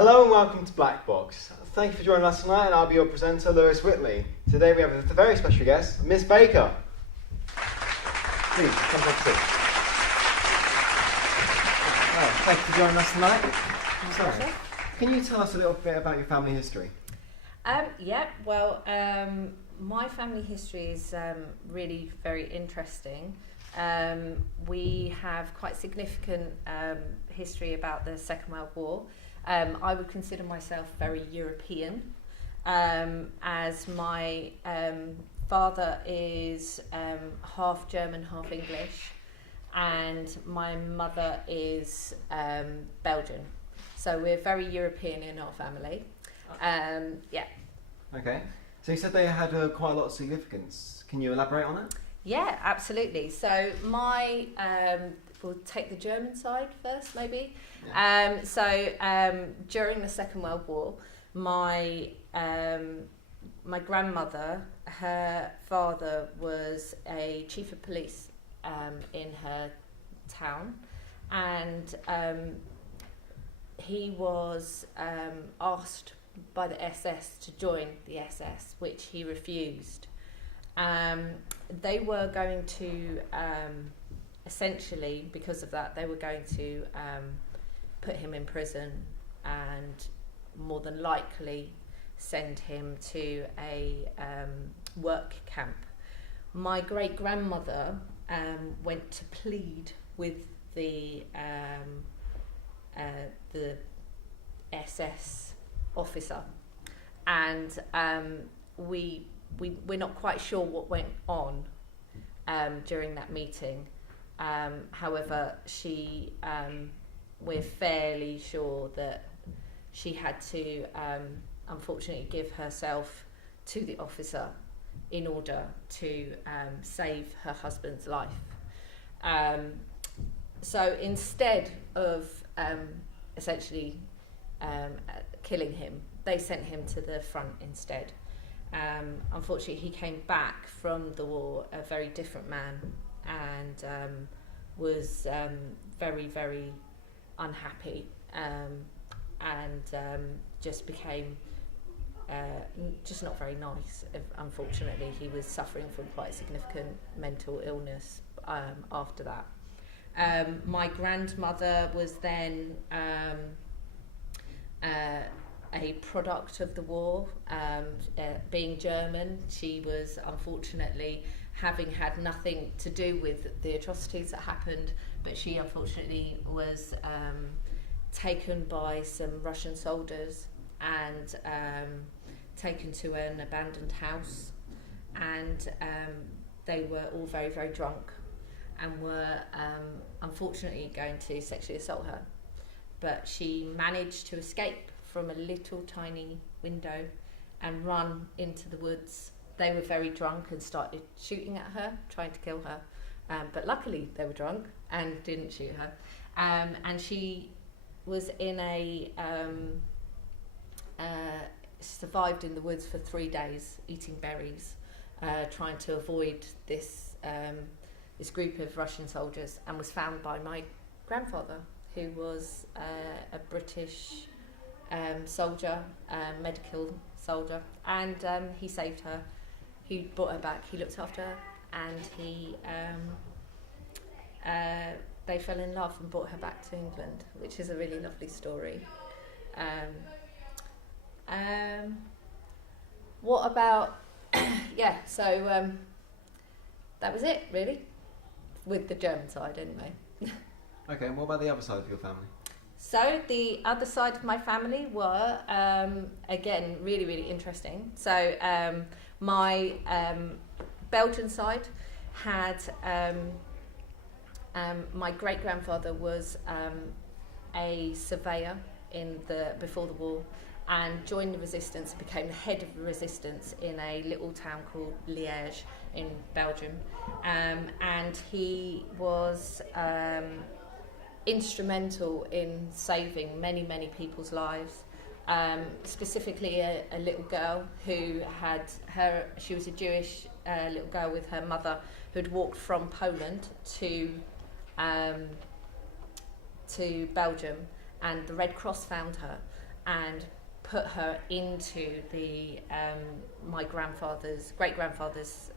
Hello and welcome to Black Box. Thank you for joining us tonight, and I'll be your presenter, Lewis Whitley. Today we have a very special guest, Miss Baker. Please, come take a seat. Thank you for joining us tonight. Sorry. Can you tell us a little bit about your family history? My family history is really very interesting. We have quite significant history about the Second World War. I would consider myself very European, as my father is half German, half English, and my mother is Belgian. So we're very European in our family. Okay. So you said they had quite a lot of significance. Can you elaborate on it? Yeah, absolutely. So we'll take the German side first, maybe. Yeah. During the Second World War, my grandmother, her father was a chief of police in her town, and he was asked by the SS to join the SS, which he refused. They were going to, essentially, because of that, they were going to put him in prison and more than likely send him to a work camp. My great-grandmother went to plead with the SS officer, and we're not quite sure what went on during that meeting. However, we're fairly sure that she had to unfortunately give herself to the officer in order to save her husband's life. So instead of essentially killing him, they sent him to the front instead. Unfortunately, he came back from the war a very different man, and was very, very unhappy, and just became just not very nice. Unfortunately, he was suffering from quite significant mental illness after that. My grandmother was then a product of the war. Being German, she was unfortunately, having had nothing to do with the atrocities that happened, but she unfortunately was taken by some Russian soldiers and taken to an abandoned house, and they were all very, very drunk and were unfortunately going to sexually assault her, but she managed to escape from a little tiny window and run into the woods. They were very drunk and started shooting at her, trying to kill her, but luckily they were drunk and didn't shoot her. And she was in survived in the woods for 3 days, eating berries, trying to avoid this group of Russian soldiers, and was found by my grandfather, who was a British soldier, medical soldier, and he saved her. He brought her back, he looked after her, and they fell in love and brought her back to England, which is a really lovely story. What about that was it really, with the German side anyway. Okay, and what about the other side of your family? So the other side of my family were, again, really, really interesting. So my Belgian side had, my great-grandfather was a surveyor before the war, and joined the resistance and became the head of the resistance in a little town called Liège in Belgium. And he was instrumental in saving many, many people's lives. Specifically a little girl who she was a Jewish little girl with her mother, who had walked from Poland to Belgium, and the Red Cross found her and put her into the my great grandfather's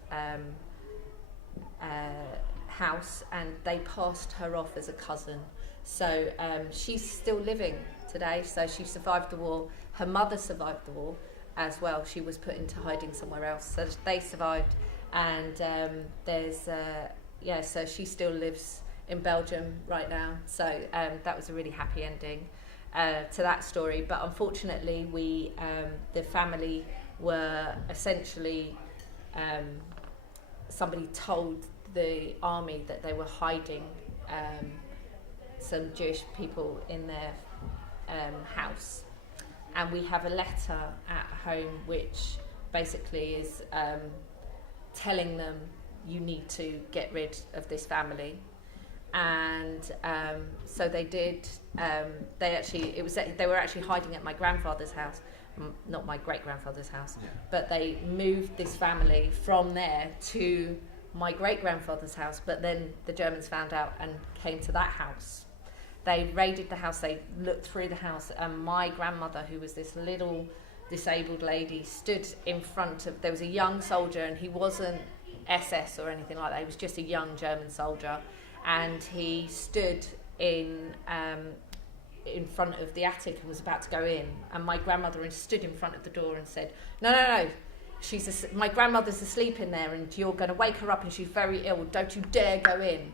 house, and they passed her off as a cousin. So she's still living today. So she survived the war. Her mother survived the war as well. She was put into hiding somewhere else. So they survived, and so she still lives in Belgium right now. So that was a really happy ending to that story. But unfortunately, the family were essentially, somebody told the army that they were hiding some Jewish people in their house. And we have a letter at home which basically is telling them, you need to get rid of this family. And so they did. They were actually hiding at my grandfather's house, not my great grandfather's house, but they moved this family from there to my great grandfather's house. But then the Germans found out and came to that house. They raided the house. They looked through the house, and my grandmother, who was this little disabled lady, stood in front of. There was a young soldier, and he wasn't SS or anything like that. He was just a young German soldier. And he stood in front of the attic and was about to go in. And my grandmother stood in front of the door and said, "No, my grandmother's asleep in there, and you're going to wake her up, and she's very ill. Don't you dare go in."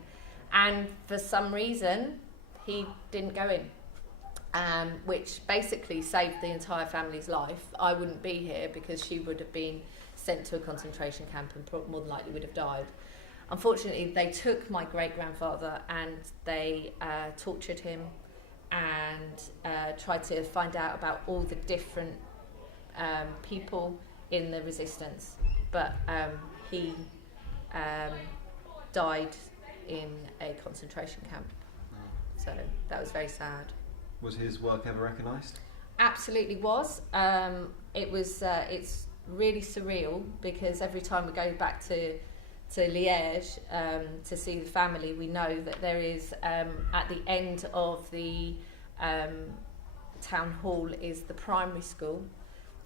And for some reason, he didn't go in, which basically saved the entire family's life. I wouldn't be here because she would have been sent to a concentration camp and more than likely would have died. Unfortunately, they took my great-grandfather and they tortured him and tried to find out about all the different people in the resistance. But he died in a concentration camp. So that was very sad. Was his work ever recognised? Absolutely was. It's really surreal because every time we go back to Liège to see the family, we know that there is at the end of the town hall is the primary school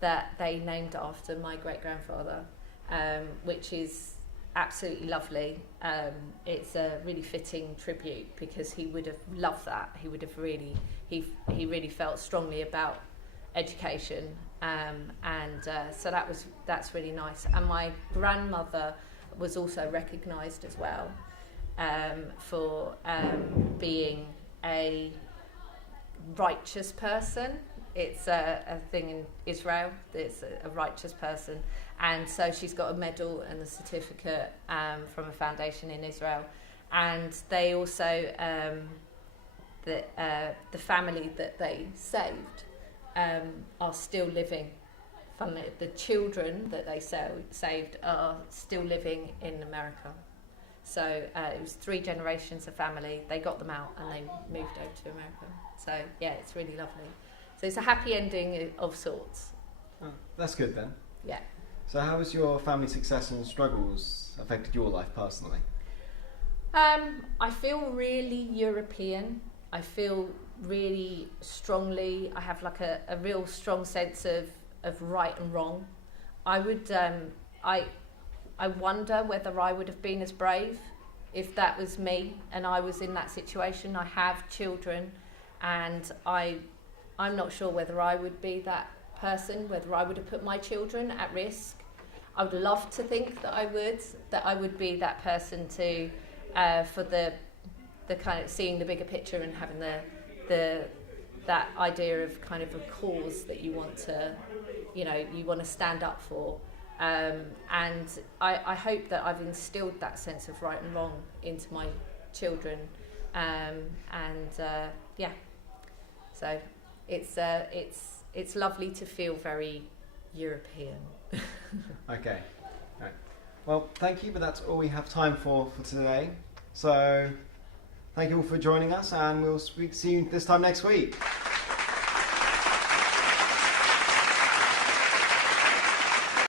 that they named after my great-grandfather, which is absolutely lovely. It's a really fitting tribute because he would have loved that. He would have really, he really felt strongly about education, so that's really nice. And my grandmother was also recognised as well for being a righteous person. It's a thing in Israel. It's a righteous person, and so she's got a medal and a certificate from a foundation in Israel. And they also the family that they saved are still living. The children that they saved are still living in America. So it was 3 generations of family. They got them out and they moved over to America. So yeah, it's really lovely. So it's a happy ending of sorts. Oh, that's good then. Yeah. So how has your family success and struggles affected your life personally? I feel really European. I feel really strongly. I have like a real strong sense of right and wrong. I would I wonder whether I would have been as brave if that was me and I was in that situation. I have children, and I'm not sure whether I would be that person, whether I would have put my children at risk. I would love to think that I would be that person to for the kind of seeing the bigger picture and having that idea of kind of a cause that you want to, you want to stand up for. And I hope that I've instilled that sense of right and wrong into my children. So it's lovely to feel very European. Okay. All right. Well, thank you, but that's all we have time for today. So thank you all for joining us, and we'll see you this time next week.